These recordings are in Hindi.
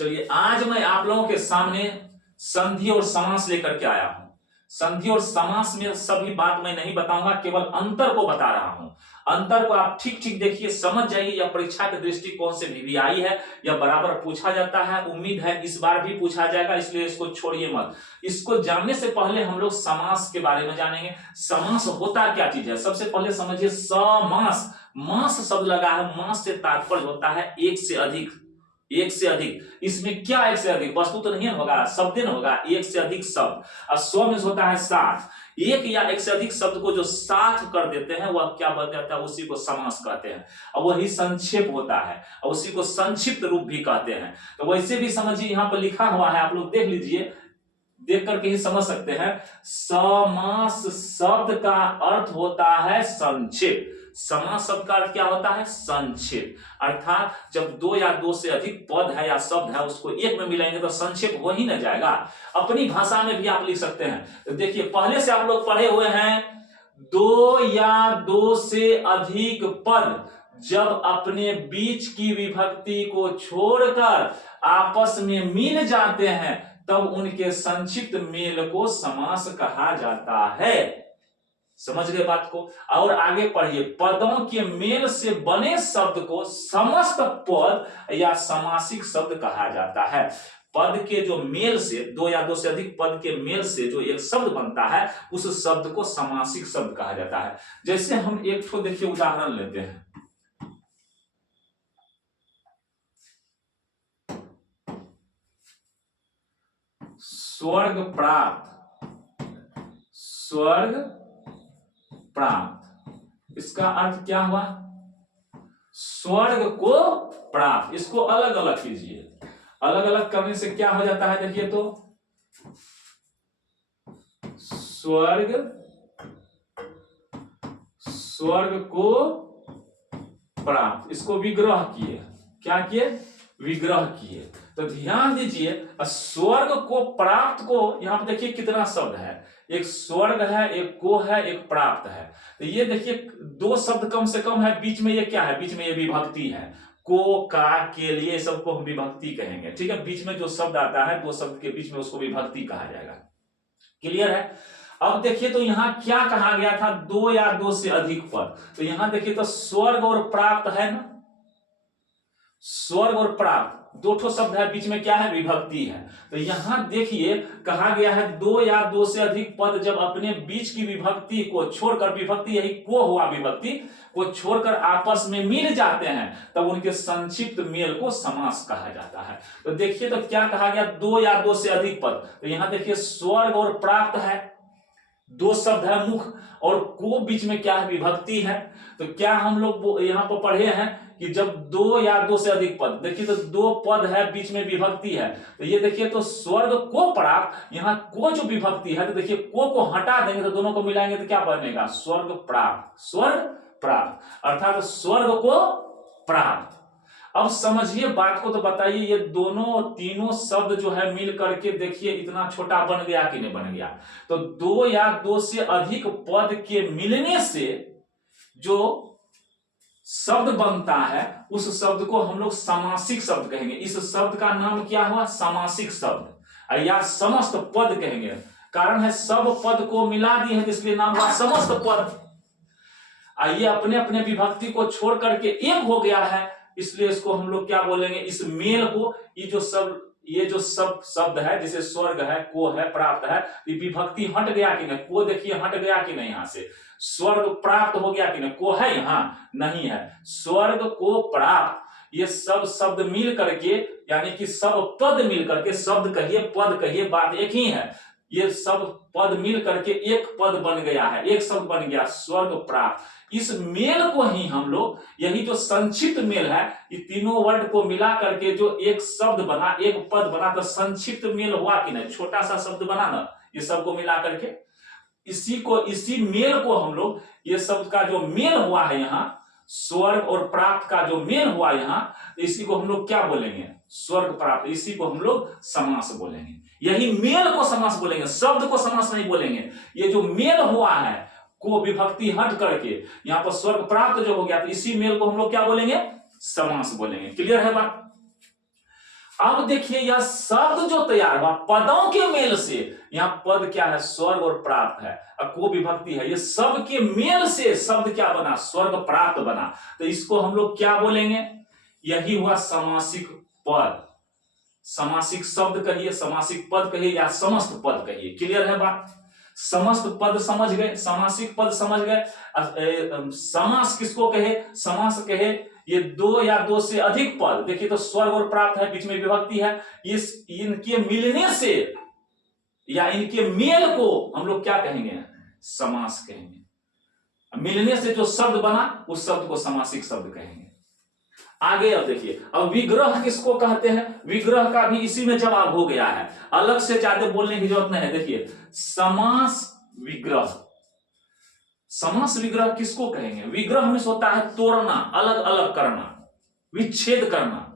चलिए आज मैं आप लोगों के सामने संधि और समास लेकर के आया हूं। संधि और समास में सभी बात मैं नहीं बताऊंगा, केवल अंतर को बता रहा हूं। अंतर को आप ठीक ठीक देखिए, समझ जाइए। यह परीक्षा के दृष्टिकोण से भी आई है, यह बराबर पूछा जाता है। उम्मीद है इस बार भी पूछा जाएगा, इसलिए इसको छोड़िए मत। इसको जानने से पहले हम लोग समास के बारे में जानेंगे। समास होता क्या चीज है, सबसे पहले समझिए। समास, मास शब्द लगा है, मास से तात्पर्य होता है एक से अधिक। एक से अधिक, इसमें क्या एक से अधिक, वस्तु तो नहीं होगा, शब्द न होगा, एक से अधिक शब्द। और स्व में होता है साथ। एक या एक से अधिक शब्द को जो साथ कर देते हैं वह क्या बन जाता है, उसी को समास कहते हैं। और वही संक्षेप होता है, और उसी को संक्षिप्त रूप भी कहते हैं। तो वैसे भी समझिए, यहाँ पर लिखा हुआ है, आप लोग देख लीजिए, देख करके ही समझ सकते हैं। समास शब्द का अर्थ होता है संक्षेप। समास शब्द का अर्थ क्या होता है, संक्षेप। अर्थात जब दो या दो से अधिक पद है या शब्द है, उसको एक में मिलाएंगे तो संक्षेप हो ही न जाएगा। अपनी भाषा में भी आप लिख सकते हैं। तो देखिए, पहले से आप लोग पढ़े हुए हैं, दो या दो से अधिक पद जब अपने बीच की विभक्ति को छोड़कर आपस में मिल जाते हैं, तब उनके संक्षिप्त मेल को समास कहा जाता है। समझ गए बात को। और आगे पढ़िए, पदों के मेल से बने शब्द को समस्त पद या समासिक शब्द कहा जाता है। पद के जो मेल से, दो या दो से अधिक पद के मेल से जो एक शब्द बनता है, उस शब्द को समासिक शब्द कहा जाता है। जैसे हम एक ठो देखिए उदाहरण लेते हैं। स्वर्ग प्राप्त, स्वर्ग प्राप्त, इसका अर्थ क्या हुआ, स्वर्ग को प्राप्त। इसको अलग अलग कीजिए, अलग अलग करने से क्या हो जाता है, देखिए तो, स्वर्ग, स्वर्ग को प्राप्त। इसको विग्रह किए, क्या किए, विग्रह किए। तो ध्यान दीजिए, स्वर्ग को प्राप्त को यहां पर देखिए कितना शब्द है, एक स्वर्ग है, एक को है, एक प्राप्त है। तो ये देखिए दो शब्द कम से कम है, बीच में ये क्या है, बीच में ये विभक्ति है। को, का, के लिए सबको हम विभक्ति कहेंगे, ठीक है। बीच में जो शब्द आता है, दो शब्द के बीच में, उसको विभक्ति कहा जाएगा। क्लियर है। अब देखिए तो यहां क्या कहा गया था, दो या दो से अधिक पद। तो यहां देखिए तो स्वर्ग और प्राप्त है ना, स्वर्ग और प्राप्त दो ठो शब्द है, बीच में क्या है, विभक्ति है। तो यहां देखिए कहा गया है, दो या दो से अधिक पद जब अपने बीच की विभक्ति को छोड़कर, विभक्ति यही को हुआ, विभक्ति को छोड़कर आपस में मिल जाते हैं, तब उनके संक्षिप्त मेल को समास कहा जाता है। तो देखिए तो क्या कहा गया, दो या दो से अधिक पद। तो यहां देखिए स्वर्ग और प्राप्त है, दो शब्द है, मुख और को, बीच में क्या है, विभक्ति है। तो क्या हम लोग यहां पर पढ़े हैं कि जब दो या दो से अधिक पद, देखिए तो दो पद है, बीच में विभक्ति है। तो ये देखिए तो स्वर्ग को प्राप्त, यहां को जो विभक्ति है, तो देखिए को हटा देंगे तो दोनों को मिलाएंगे तो क्या बनेगा, स्वर्ग प्राप्त, स्वर्ग प्राप्त, अर्थात स्वर्ग को प्राप्त। अब समझिए बात को, तो बताइए ये दोनों तीनों शब्द जो है मिल करके देखिए इतना छोटा बन गया कि नहीं बन गया। तो दो या दो से अधिक पद के मिलने से जो शब्द बनता है, उस शब्द को हम लोग समासिक शब्द कहेंगे। इस शब्द का नाम क्या हुआ, समासिक शब्द, या समस्त पद कहेंगे। कारण है सब पद को मिला दिए हैं, इसलिए नाम हुआ समस्त पद। ये अपने अपने विभक्ति को छोड़ करके एक हो गया है, इसलिए इसको हम लोग क्या बोलेंगे, इस मेल को, ये जो सब शब्द है, जैसे स्वर्ग है, को है, प्राप्त है, ये विभक्ति हट गया कि नहीं, को देखिए हट गया कि नहीं, यहां से स्वर्ग प्राप्त हो गया कि नहीं, को है यहां नहीं है, स्वर्ग को प्राप्त, ये सब शब्द मिल करके, यानी कि सब पद मिल करके, शब्द कहिए पद कहिए, बात एक ही है, ये सब पद मिल करके एक पद बन गया है, एक शब्द बन गया, स्वर्ग प्राप्त। इस मेल को ही हम लोग, यही जो संक्षिप्त मेल है, ये तीनों वर्ड को मिला करके जो एक शब्द बना, एक पद बना, तो संक्षिप्त मेल हुआ कि नहीं, छोटा सा शब्द बना ना, ये सबको मिला करके, इसी मेल को हम लोग, ये शब्द का जो मेल हुआ है यहाँ, स्वर्ग और प्राप्त का जो मेल हुआ यहाँ, इसी को हम लोग क्या बोलेंगे, स्वर्ग प्राप्त, इसी को हम लोग समास बोलेंगे। यही मेल को समास बोलेंगे, शब्द को समास नहीं बोलेंगे। ये जो मेल हुआ है, को विभक्ति हट करके यहां पर स्वर्ग प्राप्त जो हो गया, तो इसी मेल को हम लोग क्या बोलेंगे, समास बोलेंगे। क्लियर है बात। अब देखिए यह शब्द जो तैयार हुआ पदों के मेल से, यहाँ पद क्या है, स्वर्ग और प्राप्त है, को विभक्ति है, ये सब के मेल से शब्द क्या बना, स्वर्ग प्राप्त बना। तो इसको हम लोग क्या बोलेंगे, यही हुआ समासिक पद। समासिक शब्द कहिए, समासिक पद कहिए, या समस्त पद कहिए। क्लियर है बात? समस्त पद समझ गए, समासिक पद समझ गए। समास किसको कहे, समास कहे ये दो या दो से अधिक पद, देखिए तो स्वर्ग और प्राप्त है, बीच में विभक्ति है, इस इनके मिलने से या इनके मेल को हम लोग क्या कहेंगे, समास कहेंगे। मिलने से जो शब्द बना उस शब्द को समासिक शब्द कहेंगे। आगे अब देखिए, अब विग्रह किसको कहते हैं, विग्रह का भी इसी में जवाब हो गया है, अलग से ज्यादा बोलने की जरूरत नहीं है। देखिए समास विग्रह, समास विग्रह किसको कहेंगे, विग्रह में होता है तोड़ना, अलग अलग करना, विच्छेद करना।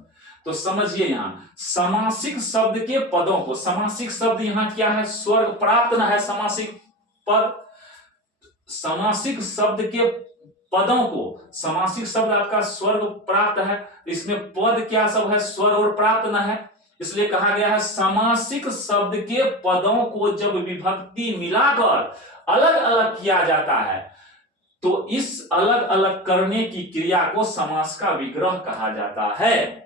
तो समझिए यहां समासिक शब्द के पदों को, समासिक शब्द यहां क्या है, स्वर्ग प्राप्त न है समासिक पद, समासिक शब्द के पदों को, समासिक शब्द आपका स्वर्ग प्राप्त है, इसमें पद क्या सब है, स्वर्ग और प्राप्त न है, इसलिए कहा गया है समासिक शब्द के पदों को जब विभक्ति मिलाकर अलग अलग किया जाता है तो इस अलग अलग करने की क्रिया को समास का विग्रह कहा जाता है।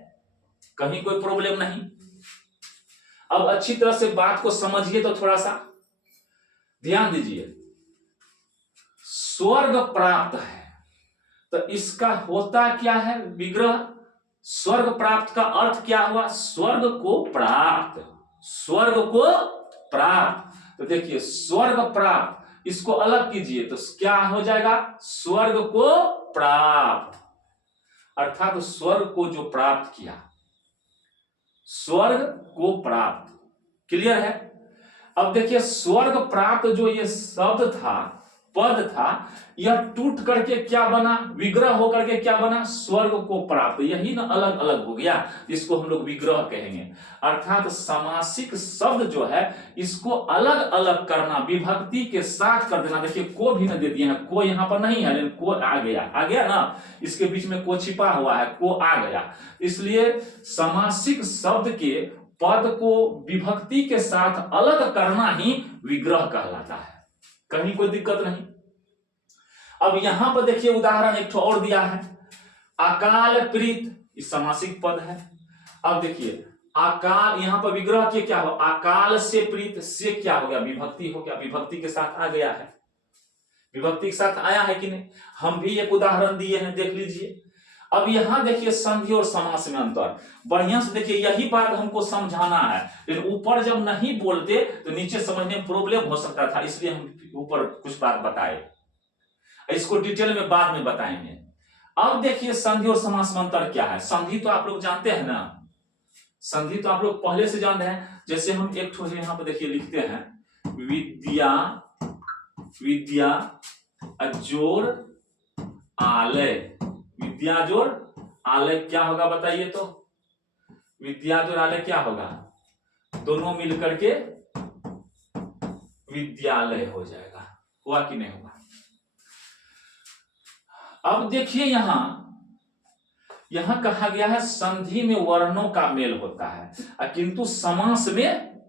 कहीं कोई प्रॉब्लम नहीं। अब अच्छी तरह से बात को समझिए तो थोड़ा सा ध्यान दीजिए। स्वर्ग प्राप्त है तो इसका होता क्या है विग्रह, स्वर्ग प्राप्त का अर्थ क्या हुआ, स्वर्ग को प्राप्त, स्वर्ग को प्राप्त। तो देखिए स्वर्ग प्राप्त, इसको अलग कीजिए तो क्या हो जाएगा, स्वर्ग को प्राप्त, अर्थात तो स्वर्ग को जो प्राप्त किया, स्वर्ग को प्राप्त। क्लियर है? अब देखिए स्वर्ग प्राप्त जो ये शब्द था, पद था, यह टूट करके क्या बना, विग्रह होकर के क्या बना, स्वर्ग को प्राप्त। यही ना अलग अलग हो गया, इसको हम लोग विग्रह कहेंगे। अर्थात समासिक शब्द जो है इसको अलग अलग करना, विभक्ति के साथ कर देना। देखिए को भी न दे दिए हैं, को यहां पर नहीं है लेकिन को आ गया ना, इसके बीच में को छिपा हुआ है, को आ गया, इसलिए समासिक शब्द के पद को विभक्ति के साथ अलग करना ही विग्रह कहलाता है। कहीं कोई दिक्कत नहीं। अब यहां पर देखिए उदाहरण एक और दिया है, अकाल प्रीत, इस समासिक पद है। अब देखिए अकाल, यहां पर विग्रह के क्या हो, अकाल से प्रीत, से क्या हो गया, विभक्ति हो गया, विभक्ति के साथ आ गया है, विभक्ति के साथ आया है कि नहीं। हम भी एक उदाहरण दिए हैं, देख लीजिए। अब यहां देखिए संधि और समास में अंतर, बढ़िया से देखिए, यही बात हमको समझाना है, लेकिन ऊपर जब नहीं बोलते तो नीचे समझने में प्रॉब्लम हो सकता था, इसलिए हम ऊपर कुछ बात बताए, इसको डिटेल में बाद में बताएंगे। अब देखिए संधि और समास में अंतर क्या है। संधि तो आप लोग जानते हैं ना, संधि तो आप लोग पहले से जान रहे हैं। जैसे हम एक ठोस यहां पर देखिए लिखते हैं, विद्या, विद्या जोड़ आलय, विद्या जोड़ आलय क्या होगा बताइए तो, विद्या जोड़ आलय क्या होगा, दोनों मिलकर के विद्यालय हो जाएगा। हुआ कि नहीं हुआ? अब देखिए यहां कहा गया है संधि में वर्णों का मेल होता है किंतु समास में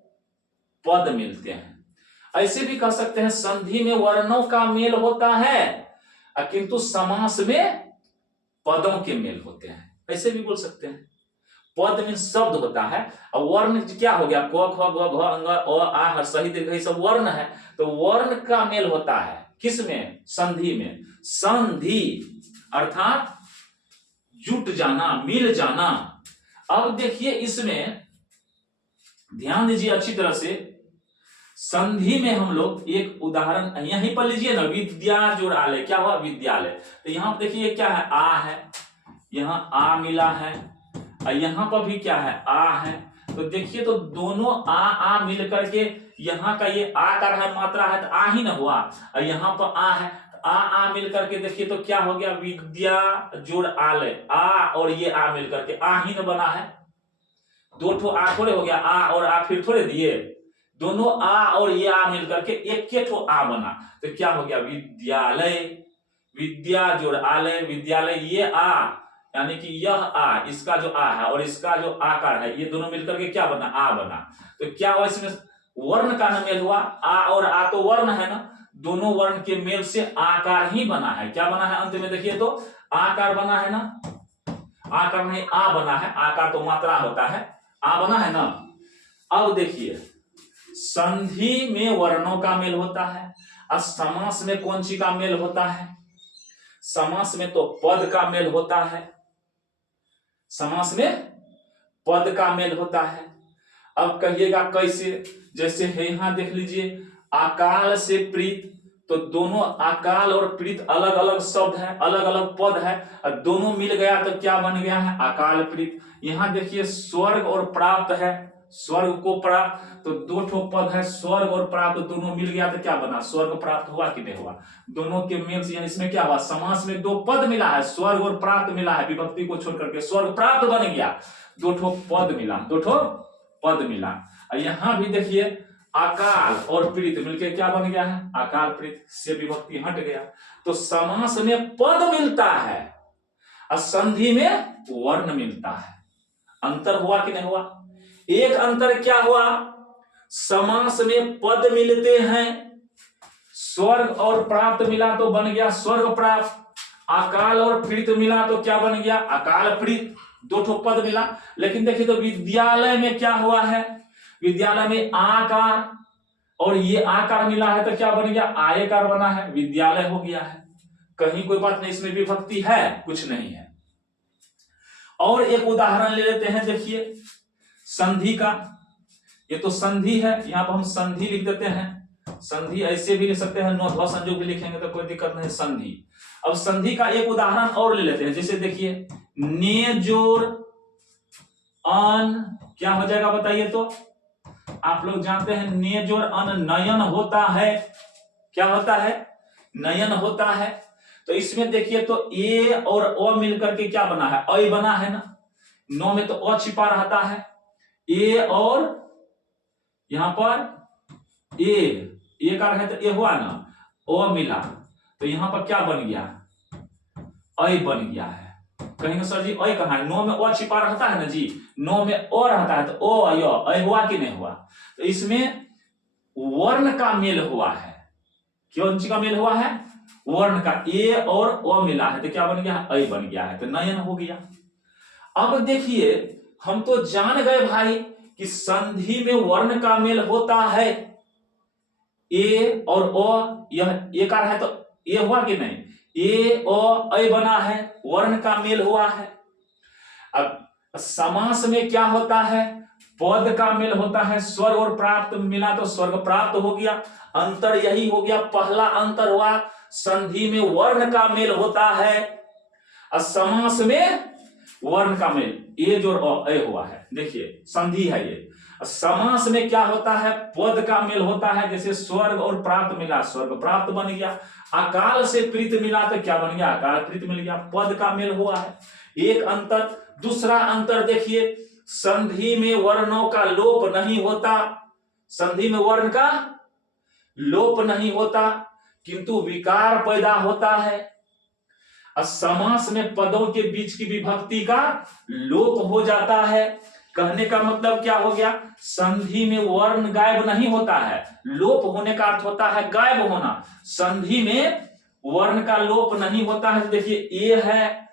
पद मिलते हैं। ऐसे भी कह सकते हैं संधि में वर्णों का मेल होता है किंतु समास में पदों के मेल होते हैं, ऐसे भी बोल सकते हैं। पद में शब्द होता है और वर्ण क्या हो गया, क ख ग घ अंग अ आ ह सही दीर्घ, ये सब वर्ण है, तो वर्ण का मेल होता है किसमें, संधि में। संधि अर्थात जुट जाना, मिल जाना। अब देखिए इसमें ध्यान दीजिए अच्छी तरह से, संधि में हम लोग एक उदाहरण यहीं पर लीजिए ना, विद्या जोड़ आलय, क्या हुआ, विद्यालय। तो यहां पर देखिए क्या है, आ है, यहां आ मिला है, और यहां पर भी क्या है, आ है। तो देखिए तो दोनों आ मिल करके यहाँ का ये आ कर है मात्रा है तो आ ही ना हुआ, और यहाँ पर आ है, आ मिल करके देखिए तो क्या हो गया, विद्या जोड़ आलय, आ और ये आ मिल करके आ ही ना बना है। दो ठो आ थोड़े हो गया, आ और आ फिर थोड़े दिए, दोनों आ और ये आ मिल करके एक ठो आ बना, तो क्या हो गया, विद्यालय, विद्या जोड़ आलय, विद्यालय, ये आ यानी कि यह आ, इसका जो आ है और इसका जो आकार है, ये दोनों मिलकर के क्या बना, आ बना। तो क्या हुआ इसमें, वर्ण का न मेल हुआ, आ और आ तो वर्ण है ना, दोनों वर्ण के मेल से आकार ही बना है। क्या बना है अंत में देखिए तो आकार बना है ना, आकार नहीं आ बना है, आकार तो मात्रा होता है, आ बना है ना। अब देखिए संधि में वर्णों का मेल होता है, और समास में कौन सी का मेल होता है, समास में तो पद का मेल होता है, समास में पद का मेल होता है। अब कहिएगा कैसे, जैसे है यहां देख लीजिए अकाल से प्रीत, तो दोनों अकाल और प्रीत अलग अलग शब्द है, अलग अलग पद है, और दोनों मिल गया तो क्या बन गया है, अकाल प्रीत। यहां देखिए स्वर्ग और प्राप्त है, स्वर्ग को प्राप्त, तो दो ठो पद है, स्वर्ग और प्राप्त दोनों मिल गया तो क्या बना, स्वर्ग प्राप्त हुआ कि नहीं हुआ, दोनों के मेल से। इसमें क्या हुआ, समास में दो पद मिला है, स्वर्ग और प्राप्त मिला है, विभक्ति को छोड़ करके स्वर्ग प्राप्त बन गया, दो ठो पद मिला, दो ठो पद मिला। यहां भी देखिए अकाल और प्रीत मिलके क्या बन गया है, अकाल प्रीत, से विभक्ति हट गया। तो समास में पद मिलता है और संधि में वर्ण मिलता है। अंतर हुआ कि नहीं हुआ, एक अंतर क्या हुआ, समास में पद मिलते हैं, स्वर्ग और प्राप्त मिला तो बन गया स्वर्ग प्राप्त, अकाल और प्रीत मिला तो क्या बन गया, अकाल प्रीत, दो ठो पद मिला। लेकिन देखिए तो विद्यालय में क्या हुआ है, विद्यालय में आकार और ये आकार मिला है तो क्या बन गया, आयकार बना है, विद्यालय हो गया है। कहीं कोई बात नहीं, इसमें विभक्ति है, कुछ नहीं है। और एक उदाहरण ले लेते हैं, देखिए संधि का, ये तो संधि है, यहां पर हम संधि लिख देते हैं, संधि ऐसे भी लिख सकते हैं, नोध्वा संयोग भी लिखेंगे तो कोई दिक्कत नहीं, संधि। अब संधि का एक उदाहरण और ले लेते हैं, जैसे देखिए ने जोर अन, क्या हो जाएगा बताइए तो, आप लोग जानते हैं ने जोर अन नयन होता है, क्या होता है, नयन होता है। तो इसमें देखिए तो ए और अ मिलकर के क्या बना है, अ बना है ना, नो में तो अ छिपा रहता है, ए और यहां पर ए का है तो ए हुआ ना, ओ मिला तो यहां पर क्या बन गया, अ बन गया है। कहेंगे सर जी अ कहां है, नो में ओ छिपा रहता है ना जी, नो में ओ रहता है तो ओ अ हुआ कि नहीं हुआ। तो इसमें वर्ण का मेल हुआ है, कौन सी का मेल हुआ है, वर्ण का, ए और ओ मिला है तो क्या बन गया, अ बन गया है, तो नयन हो गया। अब देखिए हम तो जान गए भाई कि संधि में वर्ण का मेल होता है, ए और ओ, यह ए का है तो ए हुआ कि नहीं, ए ओ अ बना है, वर्ण का मेल हुआ है। अब समास में क्या होता है, पद का मेल होता है, स्वर्ग और प्राप्त मिला तो स्वर्ग प्राप्त हो गया। अंतर यही हो गया, पहला अंतर हुआ संधि में वर्ण का मेल होता है और समास में वर्ण का मेल, ए जो अ हुआ है, देखिए संधि है ये। समास में क्या होता है, पद का मेल होता है, जैसे स्वर्ग और प्राप्त मिला स्वर्ग प्राप्त बन गया, अकाल से प्रीत मिला तो क्या बन गया, अकाल प्रीत मिल गया, पद का मेल हुआ है, एक अंतर। दूसरा अंतर देखिए संधि में वर्णों का लोप नहीं होता, संधि में वर्ण का लोप नहीं होता किंतु विकार पैदा होता है। समास में पदों के बीच की विभक्ति का लोप हो जाता है। कहने का मतलब क्या हो गया, संधि में वर्ण गायब नहीं होता है, लोप होने का अर्थ होता है गायब होना, संधि में वर्ण का लोप नहीं होता है। देखिए ए है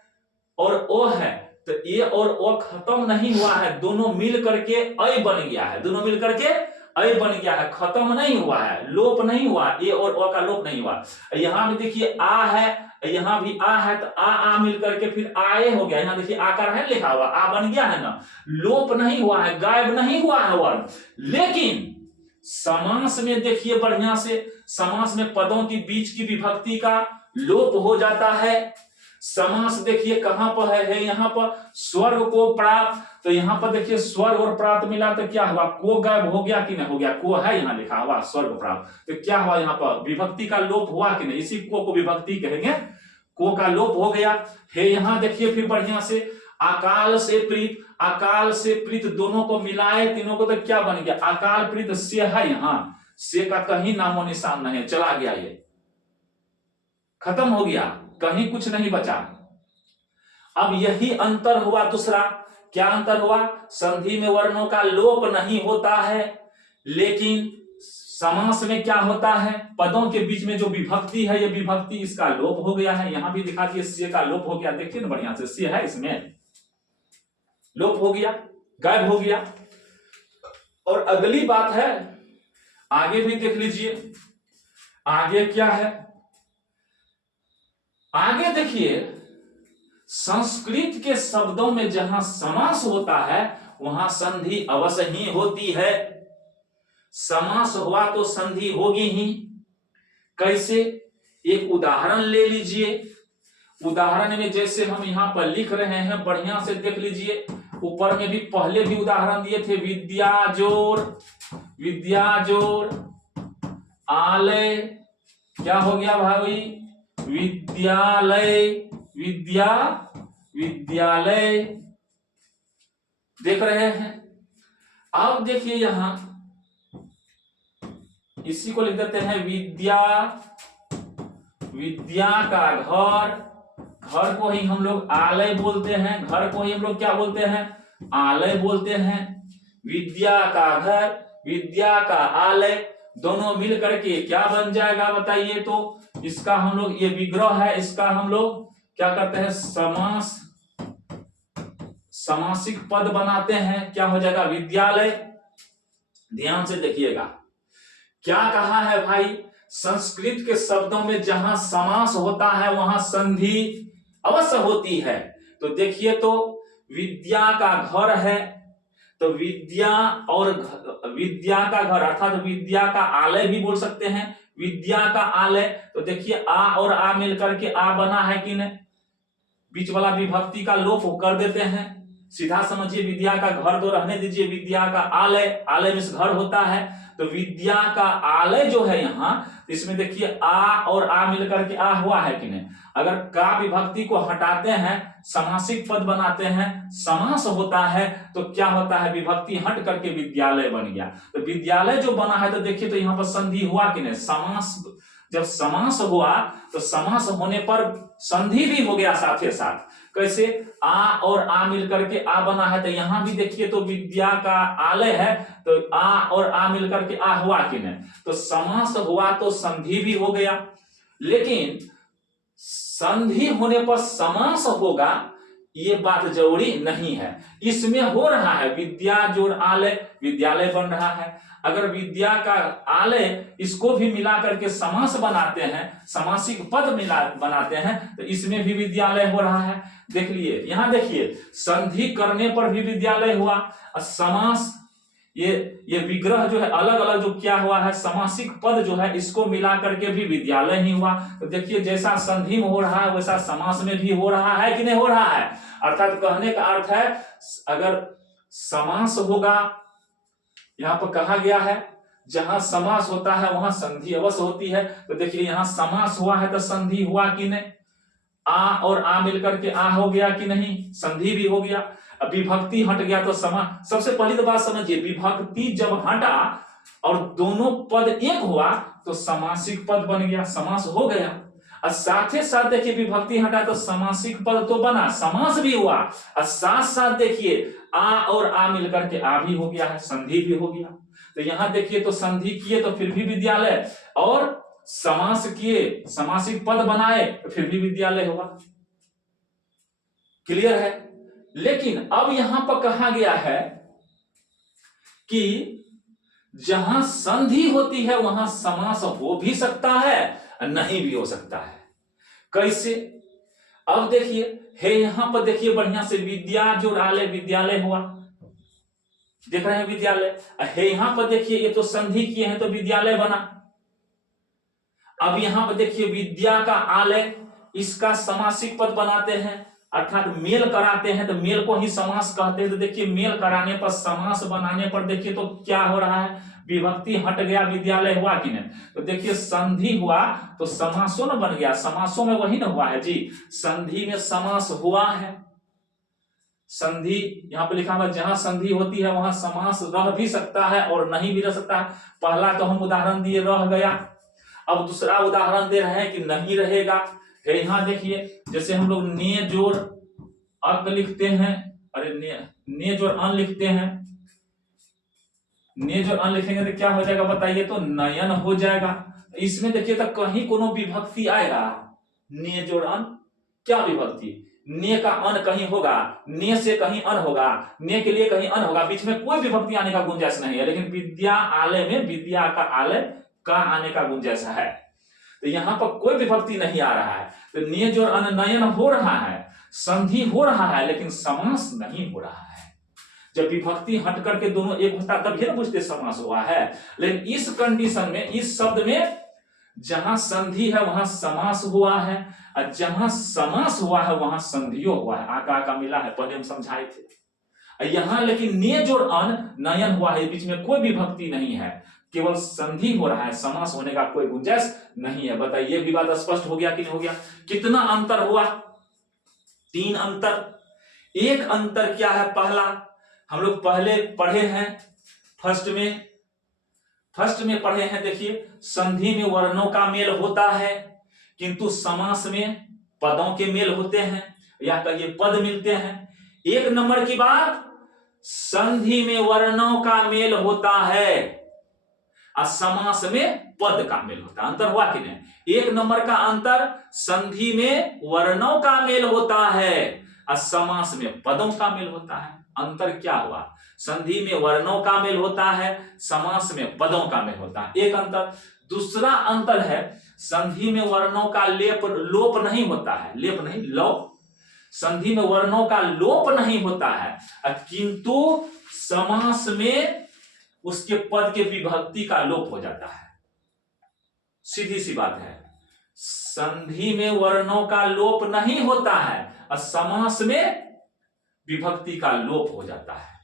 और ओ है तो ए और ओ खत्म नहीं हुआ है, दोनों मिल करके अ बन गया है, दोनों मिल करके अ बन गया है, खत्म नहीं हुआ है, लोप नहीं हुआ, ए और ओ का लोप नहीं हुआ। यहां भी देखिए आ है, यहां भी आ है तो आ मिल करके फिर आए हो गया, यहां देखिए आकार है लिखा हुआ, आ बन गया है ना, लोप नहीं हुआ है, गायब नहीं हुआ है वर्ण। लेकिन समास में देखिए बढ़िया से, समास में पदों के बीच की विभक्ति का लोप हो जाता है। समास देखिए कहां पर है यहां पर स्वर्ग को प्राप्त, तो यहां पर देखिए स्वर्ग और प्राप्त मिला तो क्या हुआ, को गायब हो गया कि नहीं हो गया, को है यहां लिखा हुआ स्वर्ग प्राप्त, तो क्या हुआ यहां पर विभक्ति का लोप हुआ कि नहीं, इसी को विभक्ति कहेंगे, को का लोप हो गया है। यहां देखिए फिर बढ़िया से अकाल से प्रीत, अकाल से प्रीत दोनों को मिलाए तीनों को तो क्या बन गया, अकाल प्रीत से है, यहां से का कहीं नामो निशान नहीं है, चला गया, ये खत्म हो गया, कहीं कुछ नहीं बचा। अब यही अंतर हुआ दूसरा। क्या अंतर हुआ? संधि में वर्णों का लोप नहीं होता है, लेकिन समास में क्या होता है? पदों के बीच में जो विभक्ति है, ये विभक्ति इसका लोप हो गया है। यहां भी दिखा दिए से का लोप हो गया, देखिए ना बढ़िया से, से है इसमें लोप हो गया, गायब हो गया। और अगली बात है, आगे भी देख लीजिए, आगे क्या है? आगे देखिए, संस्कृत के शब्दों में जहां समास होता है वहां संधि अवश्य ही होती है। समास हुआ तो संधि होगी ही। कैसे? एक उदाहरण ले लीजिए। उदाहरण में जैसे हम यहां पर लिख रहे हैं, बढ़िया से देख लीजिए। ऊपर में भी पहले भी उदाहरण दिए थे, विद्याजोर, विद्याजोर आलय, क्या हो गया भाई? विद्यालय, विद्या, विद्यालय, देख रहे हैं। अब देखिए यहां इसी को लिख देते हैं विद्या, विद्या का घर, घर को ही हम लोग आलय बोलते हैं, घर को ही हम लोग क्या बोलते हैं? आलय बोलते हैं। विद्या का घर, विद्या का आलय, दोनों मिल करके क्या बन जाएगा बताइए? तो इसका हम लोग, ये विग्रह है, इसका हम लोग क्या करते हैं? समास, समासिक पद बनाते हैं। क्या हो जाएगा? विद्यालय। ध्यान से देखिएगा, क्या कहा है भाई? संस्कृत के शब्दों में जहां समास होता है वहां संधि अवश्य होती है। तो देखिए, तो विद्या का घर है, तो विद्या और विद्या का घर अर्थात विद्या का आलय भी बोल सकते हैं, विद्या का आलय। तो देखिए, आ और आ मिलकर के आ बना है कि नहीं? बीच वाला विभक्ति का लोप कर देते हैं। सीधा समझिए, विद्या का घर तो रहने दीजिए, विद्या का आलय, आलय में घर होता है। तो विद्या का आलय जो है यहाँ, इसमें देखिए आ और आ मिलकर के आ हुआ है कि नहीं? अगर का विभक्ति को हटाते हैं, समासिक पद बनाते हैं, समास होता है, तो क्या होता है? विभक्ति हट करके विद्यालय बन गया। तो विद्यालय जो बना है, तो देखिए तो यहाँ पर संधि हुआ कि नहीं? समास, जब समास हुआ तो समास होने पर संधि भी हो गया साथ ही साथ। कैसे? आ और आ मिलकर के आ बना है, तो यहां भी देखिए तो विद्या का आलय है, तो आ और आ मिलकर के आ हुआ कि नहीं? तो समास हुआ तो संधि भी हो गया। लेकिन संधि होने पर समास होगा, ये बात जरूरी नहीं है। इसमें हो रहा है विद्या जोड़ आलय, विद्यालय बन रहा है। अगर विद्या का आलय इसको भी मिला करके समास बनाते हैं, समासिक पद मिला बनाते हैं, तो इसमें भी विद्यालय हो रहा है। देख लिए, यहां देखिए, संधि करने पर भी विद्यालय हुआ, और समास, ये विग्रह जो है अलग अलग जो क्या हुआ है, समासिक पद जो है इसको मिला करके भी विद्यालय ही हुआ। तो देखिए, जैसा संधि में हो रहा है वैसा समास में भी हो रहा है कि नहीं हो रहा है? अर्थात कहने का अर्थ है, अगर समास होगा, यहां पर कहा गया है जहां समास होता है वहां संधि अवश्य होती है। तो देखिए, यहां समास हुआ है तो संधि हुआ कि नहीं? आ और आ मिलकर के आ हो गया कि नहीं? संधि भी हो गया। अब विभक्ति हट गया तो समास। सबसे पहली तो बात समझिए, विभक्ति जब हटा और दोनों पद एक हुआ तो समासिक पद बन गया, समास हो गया। और साथ ही साथ देखिए, विभक्ति हटा तो समासिक पद तो बना, समास भी हुआ, और साथ साथ देखिए आ और आ मिलकर के आ भी हो गया है, संधि भी हो गया। तो यहां देखिए, तो संधि किए तो फिर भी विद्यालय, और समास किए, समासिक पद बनाए तो फिर भी विद्यालय होगा। क्लियर है? लेकिन अब यहां पर कहा गया है कि जहां संधि होती है वहां समास हो भी सकता है, नहीं भी हो सकता है। कैसे? अब देखिए, है यहां पर देखिए बढ़िया से, विद्या जो आलय, विद्यालय हुआ, देख रहे हैं विद्यालय है। यहां पर देखिए, ये तो संधि किए हैं तो विद्यालय बना। अब यहां पर देखिए, विद्या का आलय, इसका समासिक पद बनाते हैं, अर्थात मेल कराते हैं, तो मेल को ही समास कहते हैं। तो देखिए, मेल कराने पर, समास बनाने पर देखिए तो क्या हो रहा है? विभक्ति हट गया, विद्यालय हुआ कि नहीं? तो देखिए, संधि हुआ तो समासों न बन गया, समासों में वही ना हुआ है जी, संधि में समास हुआ है। संधि यहां पर लिखा हुआ, जहां संधि होती है वहां समास रह भी सकता है और नहीं भी रह सकता है। पहला तो हम उदाहरण दिए, रह गया। अब दूसरा उदाहरण दे रहे हैं कि नहीं रहेगा। यहां देखिए, जैसे हम लोग ने जोड़ अक लिखते हैं, अरे नेज और अन लिखते हैं, नेज और अन लिखेंगे तो क्या हो जाएगा बताइए, तो नयन हो जाएगा। इसमें देखिए तो कहीं कोनो विभक्ति आएगा, नेज और अन, क्या विभक्ति, ने का अन कहीं होगा, ने से कहीं अन होगा, ने के लिए कहीं अन होगा, बीच में कोई विभक्ति आने का गुंजाइश नहीं है। लेकिन विद्या आलय में विद्या का आलय का आने का गुंजाइश है, तो यहाँ पर कोई विभक्ति नहीं आ रहा है। तो नेज और अन नयन हो रहा है, संधि हो रहा है, लेकिन समास नहीं हो रहा है। जब विभक्ति हट करके दोनों एक होता तब ही ना पूछते समास हुआ है। लेकिन इस कंडीशन में, इस शब्द में जहां संधि है वहां समास हुआ है, और जहां समास हुआ है वहां संधियो हुआ है, आका आका मिला है, पहले हम समझाए थे। यहां लेकिन नेज और अन नयन हुआ है, बीच में कोई विभक्ति नहीं है, केवल संधि हो रहा है, समास होने का कोई गुंजाइश नहीं है। बताइए भी बात स्पष्ट हो गया कि नहीं हो गया? कितना अंतर हुआ? 3 अंतर। एक अंतर क्या है? पहला हम लोग पहले पढ़े हैं, फर्स्ट में पढ़े हैं, देखिए संधि में वर्णों का मेल होता है, किंतु समास में पदों के मेल होते हैं, या कहिए पद मिलते हैं। 1 नंबर की बात, संधि में वर्णों का मेल होता है और समास में पद का मेल होता है। अंतर हुआ कि नहीं? 1 नंबर का अंतर, संधि में वर्णों का मेल होता है और समास में पदों का मेल होता है। अंतर क्या हुआ? संधि में वर्णों का मेल होता है, समास में पदों का मेल होता है, एक अंतर। दूसरा अंतर है, संधि में वर्णों का लोप नहीं होता है, लेप नहीं, लोप। संधि में वर्णों का लोप नहीं होता है, किंतु समास में उसके पद के विभक्ति का लोप हो जाता है। सीधी सी बात है, संधि में वर्णों का लोप नहीं होता है और समास में विभक्ति का लोप हो जाता है।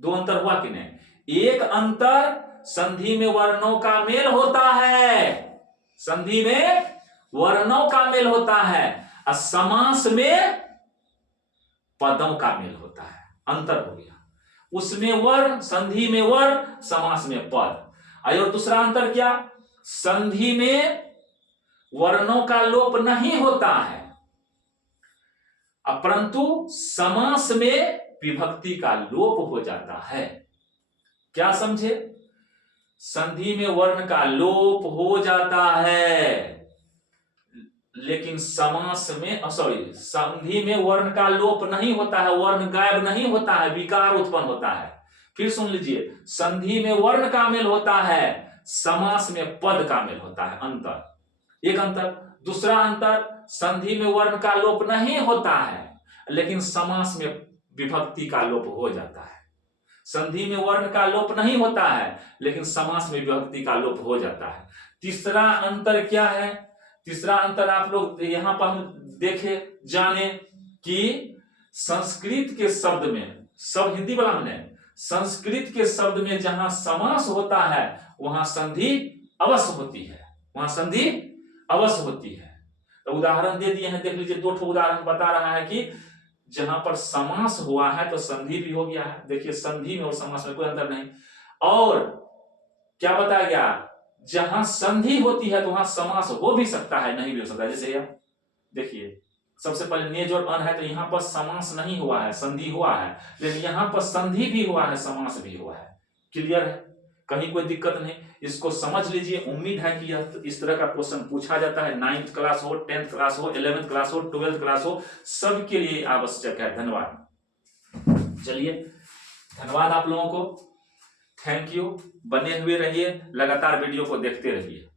2 अंतर हुआ कि नहीं? एक अंतर, संधि में वर्णों का मेल होता है, संधि में वर्णों का मेल होता है और समास में पदों का मेल होता है। अंतर हो गया, उसमें वर्ण, संधि में वर्ण, समास में पद। और दूसरा अंतर क्या? संधि में वर्णों का लोप नहीं होता है, परंतु समास में विभक्ति का लोप हो जाता है। क्या समझे? संधि में वर्ण का लोप हो जाता है, लेकिन समास में संधि में वर्ण का लोप नहीं होता है, वर्ण गायब नहीं होता है, विकार उत्पन्न होता है। फिर सुन लीजिए, संधि में वर्ण का मेल होता है, समास में पद का मेल होता है। अंतर, एक अंतर। दूसरा अंतर, संधि में वर्ण का लोप नहीं होता है, लेकिन समास में विभक्ति का लोप हो जाता है। संधि में वर्ण का लोप नहीं होता है, लेकिन समास में विभक्ति का लोप हो जाता है। तीसरा अंतर क्या है? तीसरा अंतर आप लोग यहां पर हम देखे जाने कि संस्कृत के शब्द में, सब हिंदी वाला में, संस्कृत के शब्द में जहां समास होता है वहां संधि अवश्य होती है, वहां संधि अवश्य होती है। तो उदाहरण दे दिए हैं, देख लीजिए, 2 उदाहरण बता रहा है कि जहां पर समास हुआ है तो संधि भी हो गया है। देखिए, संधि में और समास में कोई अंतर नहीं। और क्या बताया गया? जहां संधि होती है तो वहां समास हो भी सकता है, नहीं भी हो सकता। जैसे यह देखिए, सबसे पहले नेज और अन है, तो यहां पर समास नहीं हुआ है, संधि हुआ है, लेकिन यहां पर संधि भी हुआ है, समास भी हुआ है। क्लियर है? कहीं कोई दिक्कत नहीं, इसको समझ लीजिए। उम्मीद है कि यह इस तरह का क्वेश्चन पूछा जाता है, 9th क्लास हो, 10th क्लास हो, 11th क्लास हो, 12th क्लास हो, सबके लिए आवश्यक है। धन्यवाद। चलिए, धन्यवाद आप लोगों को, थैंक यू। बने हुए रहिए, लगातार वीडियो को देखते रहिए।